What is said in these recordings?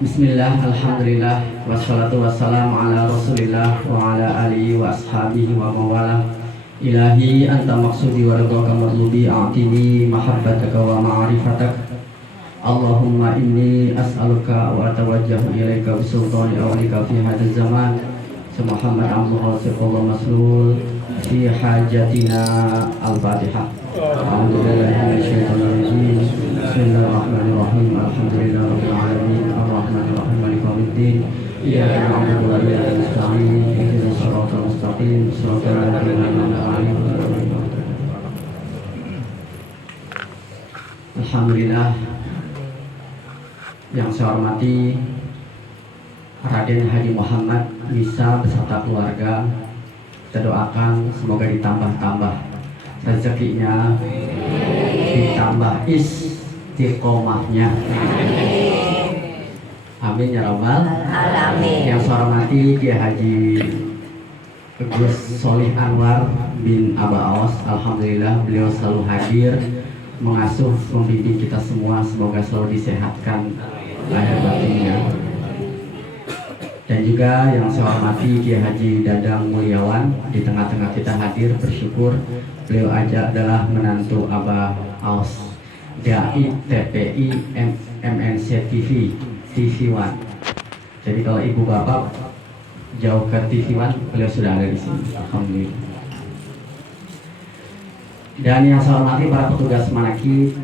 Bismillah, alhamdulillah, wassalatu wassalamu ala rasulillah wa ala alihi wa ashabihi wa mawala. Ilahi anta maksudi wa ridhaka matlubi a'tini mahabbataka wa ma'rifatak. Allahumma inni as'aluka wa atawajjahu ilaika bisultani awlika fi hadzal zaman. Muhammad Abdullah Rasulullah Maslul fi hajatina al-Fatihah. A'udzubillahi minasyaitonir rajim. Bismillahirrahmanirrahim. Alhamdulillahirabbil alamin. Arrahmanirrahim. Maliki yaumiddin. Iyyaka na'budu wa iyyaka nasta'in. Ihdinas siratal mustaqim. Shiratal ladzina an'amta 'alaihim ghairil maghdubi 'alaihim. Alhamdulillah, yang saya hormati Raden Haji Muhammad Nisa beserta keluarga, kita doakan semoga ditambah-tambah rezekinya, ditambah istiqomahnya. Amin ya rabbal alamin. Yang saya hormati Kiai Haji Gus Solih Anwar bin Aba Aos, alhamdulillah beliau selalu hadir mengasuh, membimbing kita semua, semoga selalu disehatkan lahir batinnya. Dan juga yang saya hormati Kiai Haji Dadang Mulyawan di tengah-tengah kita hadir, bersyukur beliau aja adalah menantu Abah Aos, Dai TPI MNC TV TV1. Jadi kalau ibu bapak jauh ke TV1, beliau sudah ada di sini, alhamdulillah. Dan yang saya hormati para petugas manakib,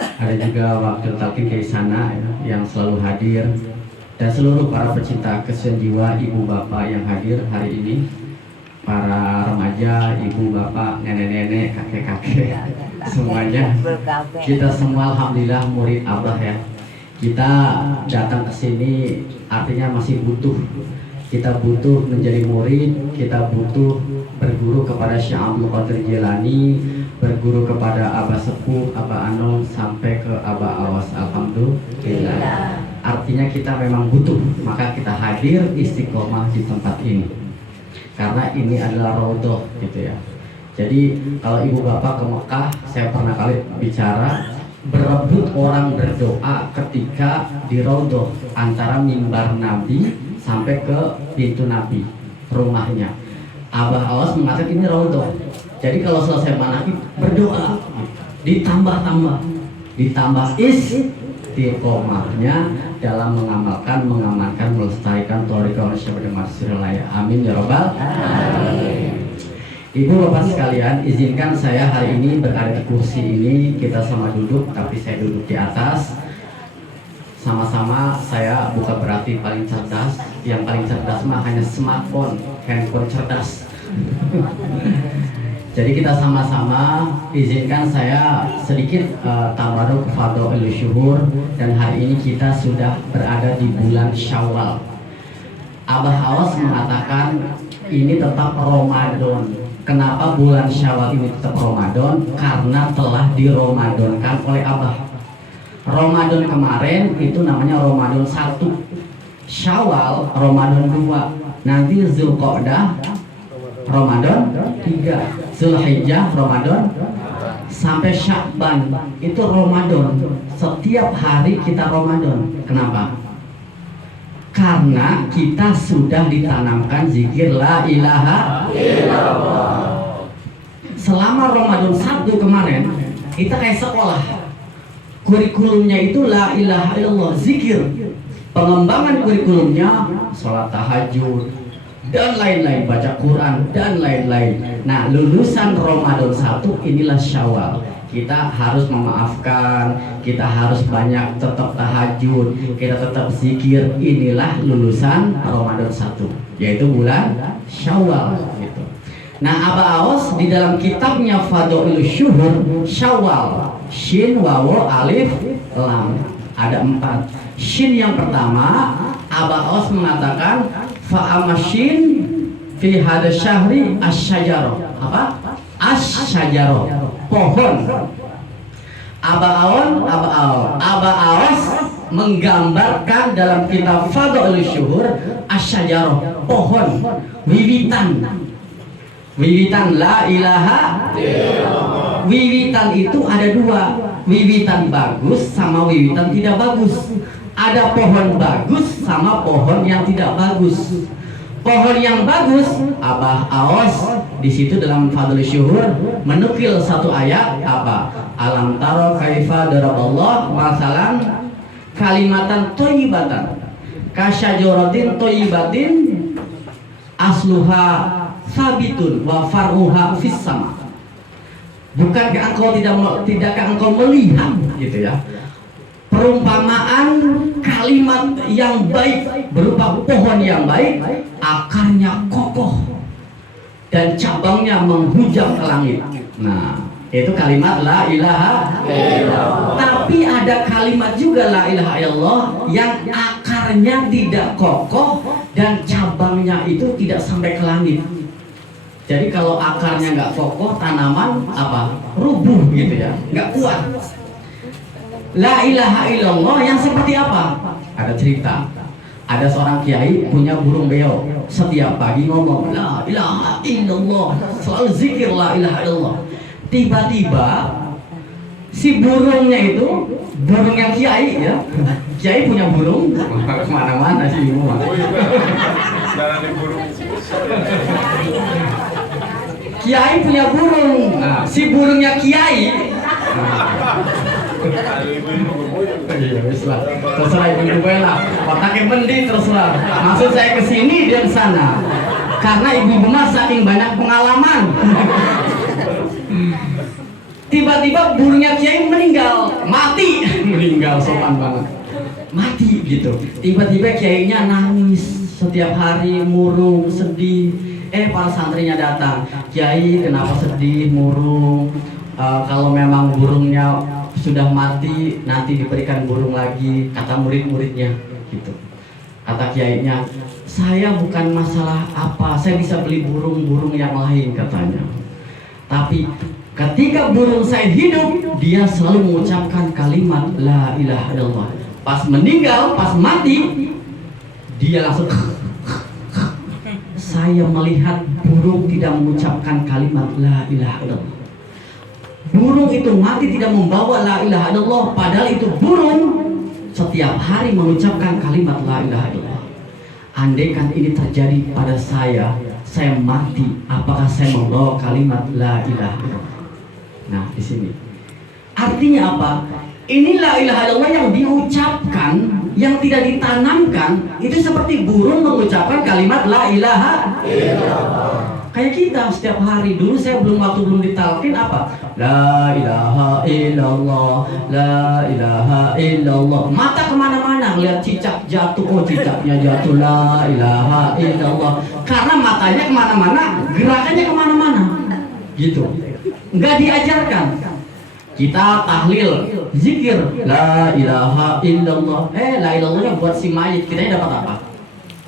ada juga wakil talqin Kiai Sana yang selalu hadir, dan seluruh para pecinta kesenian jiwa, ibu bapak yang hadir hari ini, para remaja, ibu bapak, nenek-nenek, kakek-kakek, semuanya. Kita semua alhamdulillah murid Abah ya. Kita datang ke sini artinya masih butuh. Kita butuh menjadi murid, kita butuh berguru kepada Syekh Abdul Qadir Jilani, berguru kepada Abah Sepuh, Abah Anom, sampai ke Abah Awas, alhamdulillah. Artinya kita memang butuh, maka kita hadir istiqomah di tempat ini. Karena ini adalah raudhah gitu ya. Jadi kalau ibu bapak ke Mekah, saya pernah kali bicara, berebut orang berdoa ketika di raudhah antara mimbar Nabi sampai ke pintu Nabi rumahnya. Abah Awas mengatakan ini raudhah. Jadi kalau selesai manakib berdoa, ditambah istiqomahnya dalam mengamalkan, mengamankan, melestarikan thariqah Syekh Marsirullah. Amin ya rabbal alamin. Ibu bapak sekalian, izinkan saya hari ini berada di kursi ini, kita sama duduk, tapi saya duduk di atas. Sama-sama, saya bukan berarti paling cerdas. Yang paling cerdas mah hanya smartphone, handphone cerdas. Jadi kita sama-sama, izinkan saya sedikit tawaruk fadha'il syuhur, dan hari ini kita sudah berada di bulan Syawal. Abah Awas mengatakan ini tetap Ramadan. Kenapa bulan Syawal ini tetap Ramadan? Karena telah diromadonkan oleh Abah. Ramadan kemarin itu namanya Ramadan 1, Syawal Ramadan 2, nanti Zulqa'dah Ramadan 3, Zulhijjah Ramadan, sampai Sya'ban itu Ramadan. Setiap hari kita Ramadan. Kenapa? Karena kita sudah ditanamkan zikir la ilaha illallah. Selama Ramadan 1 kemarin kita kayak sekolah. Kurikulumnya itu la ilaha illallah, zikir. Pengembangan kurikulumnya sholat tahajud dan lain-lain, baca Quran dan lain-lain. Nah, lulusan Ramadan 1 inilah Syawal. Kita harus memaafkan, kita harus banyak tetap tahajud, kita tetap zikir. Inilah lulusan Ramadan 1, yaitu bulan Syawal gitu. Nah, Abah Awas di dalam kitabnya Fadha'il Syuhur, Syawal, Shin, Wawu, Alif, Lam, ada 4. Shin yang pertama, Abah Awas mengatakan fa'amashin fi hada syahri asyajarah. Apa? Asyajarah, pohon. Abah Awas menggambarkan dalam kitab Fadha'il Syuhur asyajarah, pohon, wiwitan la ilaha illallah. Wiwitan itu ada 2, wiwitan bagus sama wiwitan tidak bagus. Ada pohon bagus sama pohon yang tidak bagus. Pohon yang bagus, Abah Aos di situ dalam Fadlul Syuhur menukil satu ayat apa? Alam taro kaifa daraballah masalan kalimatan thayyibatan kasyajaratin thayyibatin asluha sabitun wa faruha fis sama. Bukankah tidakkah engkau melihat gitu ya, perumpamaan kalimat yang baik berupa pohon yang baik, akarnya kokoh dan cabangnya menghujam ke langit. Nah, itu kalimat la ilaha illallah. Tapi ada kalimat juga la ilaha illallah yang akarnya tidak kokoh dan cabangnya itu tidak sampai ke langit. Jadi kalau akarnya nggak kokoh, tanaman apa? Rubuh gitu ya, nggak kuat. La ilaha illallah yang seperti apa? Ada cerita. Ada seorang kiai punya burung beo. Setiap pagi ngomong la ilaha illallah, selalu zikir la ilaha illallah. Tiba-tiba si burungnya itu, burung yang kiai ya, kiai punya burung kemana-mana sih ibu mah. Kiai punya burung, nah, si burungnya kiai. Terserah ibu gue lah, otaknya mending terserah. Maksud saya kesini dia kesana, karena ibu-ibu mah saking banyak pengalaman. Tiba-tiba burungnya kiai meninggal, mati, meninggal sopan banget, mati gitu. Tiba-tiba kiainya nangis setiap hari, murung, sedih. Para santrinya datang, kiai kenapa sedih, murung? Kalau memang burungnya sudah mati, nanti diberikan burung lagi, kata murid-muridnya gitu. Kata kiainya, saya bukan masalah apa, saya bisa beli burung-burung yang lain katanya. Tapi ketika burung saya hidup, dia selalu mengucapkan kalimat la ilaha illallah. Pas meninggal, pas mati, dia langsung saya melihat burung tidak mengucapkan kalimat la ilaha illallah. Burung itu mati tidak membawa la ilaha illallah, padahal itu burung setiap hari mengucapkan kalimat la ilaha illallah. Andaikan ini terjadi pada saya mati, apakah saya membawa kalimat la ilaha illallah? Nah, di sini artinya apa? Ini la ilaha illallah yang diucapkan, yang tidak ditanamkan, itu seperti burung mengucapkan kalimat la ilaha illallah. Kayak kita setiap hari, dulu saya belum ditalkin apa? La ilaha illallah, la ilaha illallah. Mata kemana-mana, lihat cicak jatuh, oh cicaknya jatuh, la ilaha illallah. Karena matanya kemana-mana, gerakannya kemana-mana, gitu. Nggak diajarkan. Kita tahlil, zikir, la ilaha illallah. La ilallahnya buat si mayit, kita dapat apa?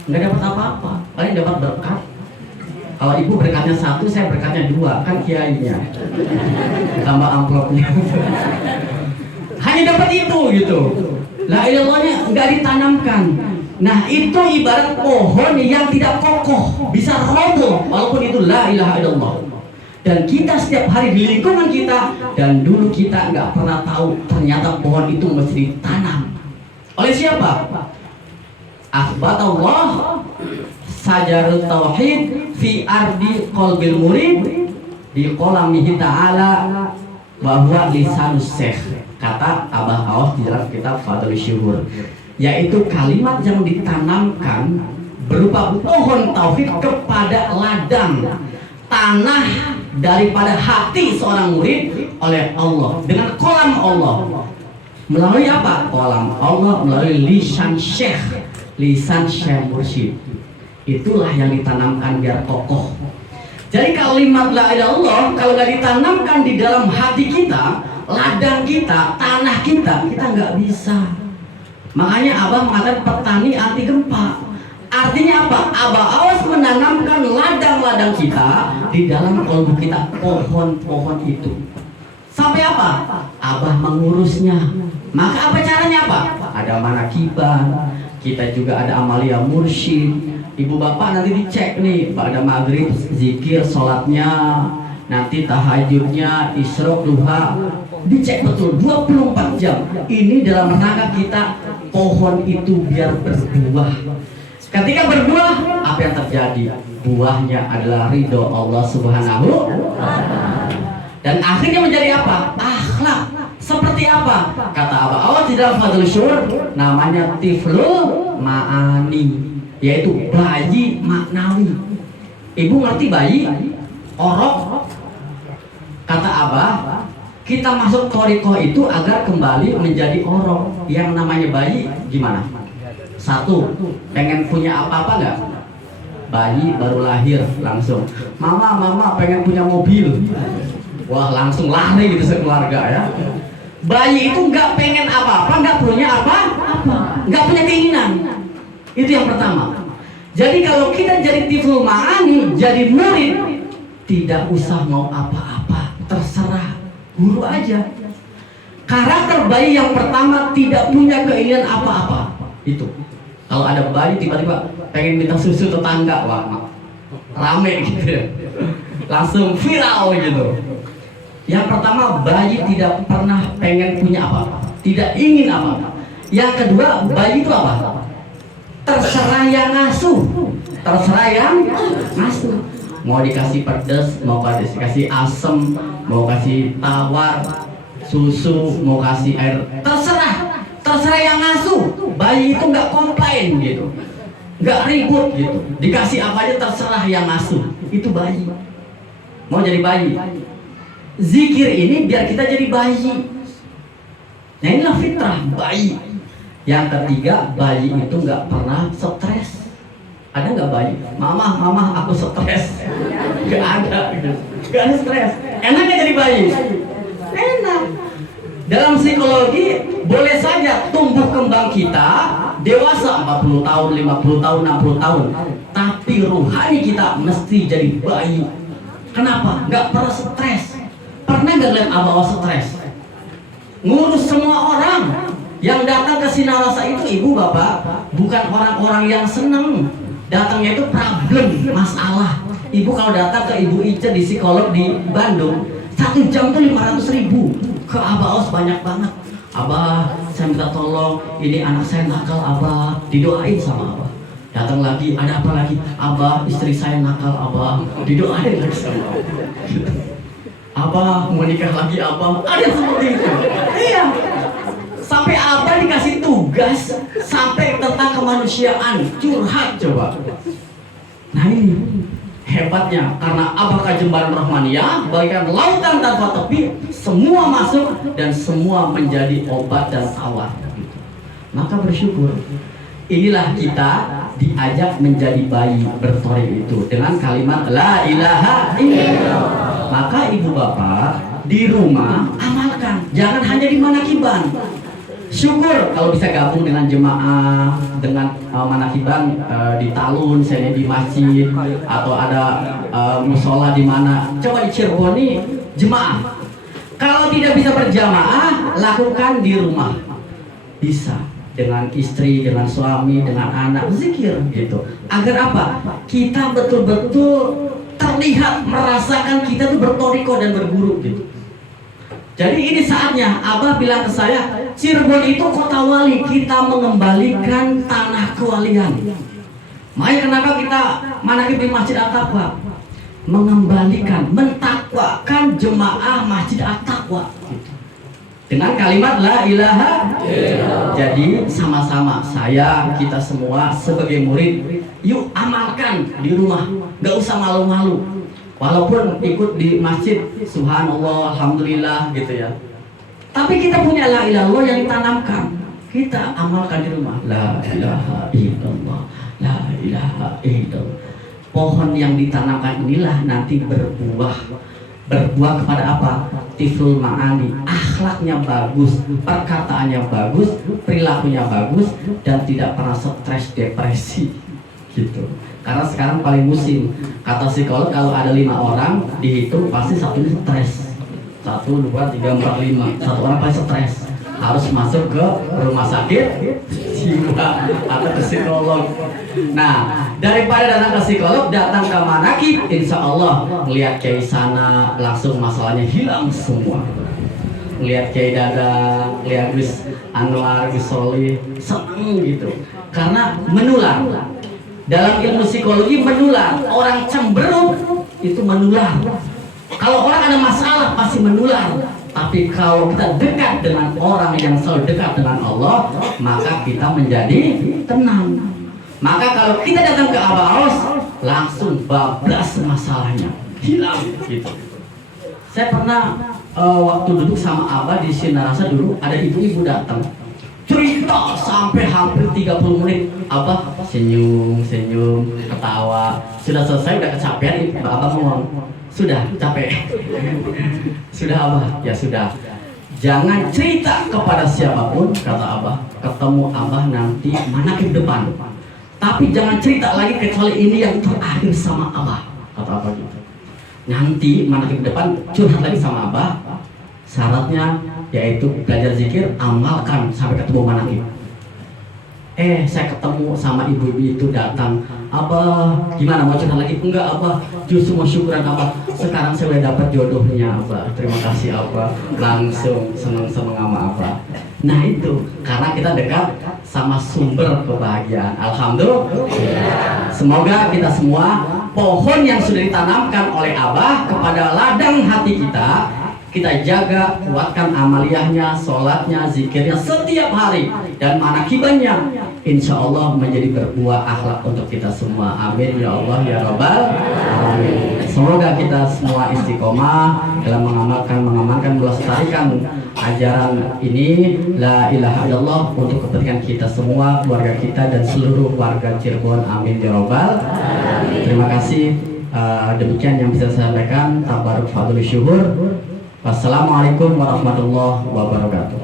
Nggak dapat apa-apa, paling dapat berkat. Kalau ibu berkatnya 1, saya berkatnya 2, kan kiainya. Tambah amplopnya. Hanya dapat itu gitu. La ilallahnya nggak ditanamkan. Nah, itu ibarat pohon yang tidak kokoh, bisa roboh walaupun itu la ilaha illallah. Dan kita setiap hari di lingkungan kita, dan dulu kita nggak pernah tahu ternyata pohon itu mesti ditanam. Oleh siapa? Akhbatallah sajarut tauhid fi ardi qalbil murid di qalamihi ta'ala bahwa lisanus syekh, kata Abah Aos di dalam kitab Fadlul Syuhur, yaitu kalimat yang ditanamkan berupa pohon tauhid kepada ladang tanah daripada hati seorang murid oleh Allah dengan kolam Allah. Melalui apa? Kolam Allah, melalui lisan syekh, lisan syekh mursyid. Itulah yang ditanamkan biar kokoh. Jadi kalimat la ilaha illallah kalau nggak ditanamkan di dalam hati kita, ladang kita, tanah kita nggak bisa. Makanya Abah mengatakan petani anti gempa. Artinya apa? Abah Aos menanamkan ladang-ladang kita di dalam kolbu kita, pohon-pohon itu. Sampai apa? Abah mengurusnya. Maka apa caranya apa? Ada manakiban, kita juga ada amalia mursyid. Ibu bapak nanti dicek nih, pada maghrib zikir, sholatnya, nanti tahajudnya, isyraq, duha, dicek betul 24 jam. Ini dalam rangka kita pohon itu biar berbuah. Ketika berbuah, apa yang terjadi? Buahnya adalah ridho Allah Subhanahu wa Ta'ala. Dan akhirnya menjadi apa? Akhlak. Seperti apa? Kata Abah Allah tidak fadl syur, namanya tiflul ma'ani, yaitu bayi maknawi. Ibu ngerti bayi? Orok. Kata Abah, kita masuk thariqah itu agar kembali menjadi orok. Yang namanya bayi gimana? Satu, pengen punya apa-apa nggak? Bayi baru lahir langsung, mama pengen punya mobil. Wah, langsung lari gitu sekeluarga ya. Bayi itu nggak pengen apa-apa, nggak punya apa-apa, nggak punya keinginan. Itu yang pertama. Jadi kalau kita jadi tiflul ma'ani, jadi murid, tidak usah mau apa-apa, terserah guru aja. Karakter bayi yang pertama tidak punya keinginan apa-apa. Itu kalau ada bayi tiba-tiba pengen minta susu tetangga, wah rame gitu ya. Langsung viral gitu. Yang pertama, bayi tidak pernah pengen punya apa-apa, tidak ingin apa-apa. Yang kedua, bayi itu apa? Terserah yang ngasuh, terserah yang ngasuh. Mau dikasih pedas, mau dikasih asem, mau kasih tawar, susu, mau kasih air, terserah yang ngasuh. Bayi itu nggak komplain gitu, nggak ribut gitu. Dikasih apa aja terserah yang ngasuh. Itu bayi. Mau jadi bayi. Zikir ini biar kita jadi bayi. Nah, inilah fitrah bayi. Yang ketiga, bayi itu nggak pernah stres. Ada nggak bayi? Mama, aku stres. Nggak ada, nggak ada stres. Enaknya jadi bayi. Enak. Dalam psikologi boleh saja tumbuh kembang kita dewasa 40 tahun, 50 tahun, 60 tahun. Tapi ruhani kita mesti jadi bayi. Kenapa? Nggak pernah stres. Pernah nggak lihat Abah stres? Ngurus semua orang yang datang ke Sinarasa itu, ibu bapak, bukan orang-orang yang seneng. Datangnya itu problem, masalah. Ibu kalau datang ke Ibu Ica di psikolog di Bandung, 1 jam tuh 500.000. Ke Abah banyak banget. Abah, saya minta tolong, ini anak saya nakal, Abah, didoain sama Abah. Datang lagi, ada apa lagi? Abah, istri saya nakal, Abah, didoain lagi sama Abah. Abah mau nikah lagi, Abah, ada seperti itu. Iya. Sampai Abah dikasih tugas sampai tentang kemanusiaan, curhat coba. Nah ini hebatnya, karena Abah Kajembaran Rahmaniyah bagikan lautan tanpa tepi, semua masuk dan semua menjadi obat dan tawar. Maka bersyukur. Inilah kita diajak menjadi bayi bertori itu dengan kalimat la ilaha illallah. Maka ibu bapak di rumah amalkan, jangan hanya di manakiban. Syukur kalau bisa gabung dengan jemaah, dengan manakiban di Talun, saya di masjid, atau ada musola di mana. Coba di Cirebon nih jemaah. Kalau tidak bisa berjamaah, lakukan di rumah. Bisa dengan istri, dengan suami, dengan anak, zikir gitu. Agar apa? Kita betul-betul terlihat, merasakan kita tuh bertoriko dan berguru gitu. Jadi ini saatnya. Abah bilang ke saya, Cirebon itu kota wali, kita mengembalikan tanah kewalian. Makanya kenapa kita manakib di Masjid At-Taqwa? Mengembalikan, mentakwakan jemaah Masjid At-Taqwa gitu. Dengan kalimat la ilaha illallah. Jadi sama-sama saya, kita semua sebagai murid, yuk amalkan di rumah, gak usah malu-malu. Walaupun ikut di masjid, subhanallah, alhamdulillah gitu ya. Tapi kita punya la ilallah yang ditanamkan. Kita amalkan di rumah. La ilaha illallah, la ilaha illallah. Pohon yang ditanamkan inilah nanti berbuah. Berbuah kepada apa? Tiflul ma'ani. Akhlaknya bagus, perkataannya bagus, perilakunya bagus, dan tidak pernah stres, depresi gitu. Karena sekarang paling musim, kata psikolog, kalau ada 5 orang dihitung pasti satunya stres. 1, 2, 3, 4, 5. Satu orang pasti stres, harus masuk ke rumah sakit jiwa atau ke psikolog. Nah, daripada datang ke psikolog, datang ke manakib, insya Allah melihat kiai sana langsung masalahnya hilang semua. Lihat kiai Dadang, lihat Gus Anwar Gisoli, seneng gitu. Karena menular. Dalam ilmu psikologi menular. Orang cemberut itu menular. Kalau orang ada masalah pasti menular. Tapi kalau kita dekat dengan orang yang selalu dekat dengan Allah, maka kita menjadi tenang. Maka kalau kita datang ke Abah Aus, langsung bablas masalahnya, hilang gitu. Saya pernah waktu duduk sama Abah di Sinarasa dulu, ada ibu-ibu datang cerita sampai hampir 30 menit. Abah senyum, ketawa. Sudah selesai, udah kecapean, Abah ngomong, sudah capek. Sudah Abah, ya sudah. Jangan cerita kepada siapapun, kata Abah. Ketemu Abah nanti manakib depan. Tapi jangan cerita lagi kecuali ini yang terakhir sama Abah, kata Abah gitu. Nanti manakib depan curhat lagi sama Abah. Syaratnya yaitu belajar zikir, amalkan sampai ketemu manakib. Saya ketemu sama ibu-ibu itu datang, Abah gimana mau curhat lagi? Enggak Abah, justru mau syukuran Abah. Sekarang saya udah dapat jodohnya Abah. Terima kasih Abah. Langsung seneng-seneng sama Abah. Nah itu karena kita dekat sama sumber kebahagiaan. Alhamdulillah. Semoga kita semua pohon yang sudah ditanamkan oleh Abah kepada ladang hati kita jaga, kuatkan amaliyahnya, sholatnya, zikirnya setiap hari, dan manakibannya insya Allah menjadi berbuah akhlak untuk kita semua. Amin ya Allah ya Rabbal alamin. Semoga kita semua istiqomah dalam mengamalkan, melestarikan ajaran ini, la ilaha illallah, untuk kepentingan kita semua, keluarga kita dan seluruh warga Cirebon. Amin ya Rabbal alamin. Terima kasih. Demikian yang bisa saya sampaikan. Tabaruk fadhil syuhur. Wassalamualaikum warahmatullahi wabarakatuh.